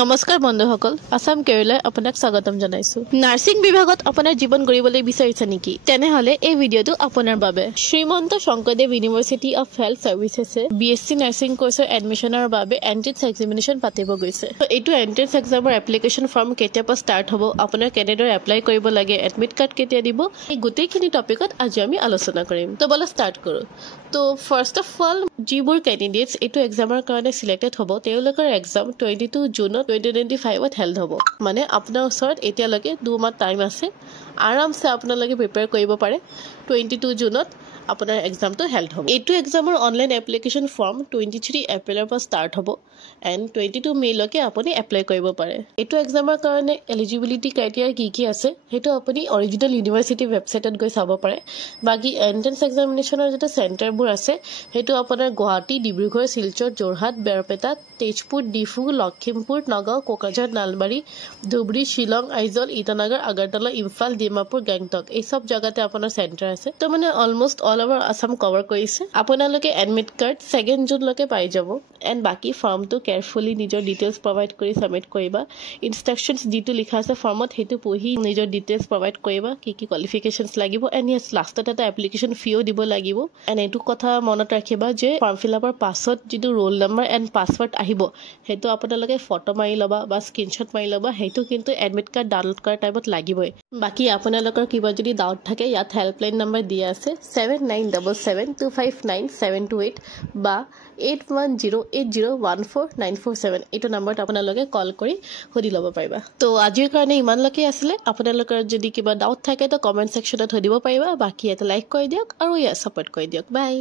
নমস্কাৰ বন্ধুসকল আসাম কেৰেলাই আপোনাক স্বাগতম জনাইছো নাৰ্সিং বিভাগত আপোনাৰ জীৱন গঢ়িবলৈ বিচাৰিছে নেকি তেনেহলে এই ভিডিওটো আপোনাৰ বাবে Srimanta Sankardev university of health সাৰ্ভিসেছে বিএসসি নাৰ্সিং কোৰ্সৰ এডমিশনৰ বাবে এন্ট্ৰেন্স এক্সামিনেশন পাতিব গৈছে এইটো এন্ট্ৰেন্স এক্সামৰ এপ্লিকেশন ফৰ্ম কেতিয়া পৰা ষ্টাৰ্ট হ'ব আপোনাৰ কেনেদৰে এপ্লাই কৰিব লাগে এডমিট কাৰ্ড কেতিয়া দিব এই গোটেইখিনি টপিকত আজি আমি আলোচনা কৰিম তো বলা ষ্টাৰ্ট কৰো তো ফাৰ্স্ট অফ অল যিবোৰ ক্যান্ডিডেটস এইটো এক্সামৰ কাৰণে সিলেক্টেড হ'ব তেওঁলোকৰ এক্সাম 22 জুন 2025 হেল্ড হ'ব মানে আপোনাৰ ওচৰত এতিয়ালৈকে 2 মাহ টাইম আছে আৰামছে আপোনালোকে প্ৰিপেয়াৰ কৰিব পাৰে 22 জুনত আপোনাৰ এক্সামটো হেল্ড হ'ব এইটো এক্সামৰ অনলাইন এপ্লিকেশন ফৰ্ম 23 এপ্ৰিলৰ পৰা ষ্টাৰ্ট হ'ব এণ্ড 22 মে লৈকে আপুনি এপ্লাই কৰিব পাৰে এইটো এক্সামৰ কাৰণে এলিজিবিলিটি ক্ৰাইটেৰিয়া কি আছে হেতু আপুনি অৰিজিনাল ইউনিভাৰ্চিটি ৱেবছাইটত গৈ চাব পাৰে বাকি এন্ট্ৰেন্স এক্সামিনেশনৰ যেটা চেণ্টাৰবোৰ আছে হেতু আপোনাৰ গুৱাহাটী ডিব্ৰুগড় শিলচৰ যোৰহাট বেৰপেটা তেজপুৰ ডিফু লখিমপুৰ নগাঁও কোকৰাঝাৰ নালবাৰী ধুবৰী শিলং আইজল ইটানগৰ আগৰতলা ইম্ফল ডিমাপুৰ গেংটক এই সব জায়গাতে আপোনাৰ চেণ্টাৰ আছে তো মানে almost all over Assam cover কৰিছে আপোনালোকে এডমিট কাৰ্ড 2 জুন লৈকে পাই যাব এণ্ড বাকি ফৰ্মটো কেয়াৰফুলি নিজৰ ডিটেইলছ প্ৰভাইড কৰি সাবমিট কৰিবা ইনষ্ট্ৰাকশনছ যেটো লিখা আছে ফৰ্মত হেতু পঢ়ি নিজৰ ডিটেইলছ প্ৰভাইড কৰিবা কি কোৱালিফিকেশনছ লাগিব এণ্ড ইয়েছ লাষ্টত এটা এপ্লিকেশন ফিও দিব লাগিব এণ্ড এইটো কথা মনত ৰাখিবা যে ফৰ্ম ফিলআপৰ পাছত যেটো ৰোল নম্বৰ এণ্ড পাছৱৰ্ড আহিব হেতু আপোনালোকে ফটো মাৰি লবা বা স্ক্ৰিনশ্বট মাৰি লবা হেতু কিন্তু এডমিট কাৰ্ড ডাউনলোড কৰাৰ টাইমত লাগিবই বাকি আপোনালোকৰ কিবা যদি ডাউট থাকে ইয়াত হেল্পলাইন নম্বৰ দিয়া আছে 7977259728 বা 8108014947 এইটো নম্বৰত আপোনালোকে কল কৰি সুধি ল'ব পাৰিবা তো আজিৰ কাৰণে ইমানলৈকে আছিলে আপোনালোকৰ যদি কিবা ডাউট থাকে তো কমেন্ট সেকশনত সুধিব পাৰিবা বাকি এটা লাইক কৰি দিয়ক আৰু ইয়া সাপোৰ্ট কৰি দিয়ক বাই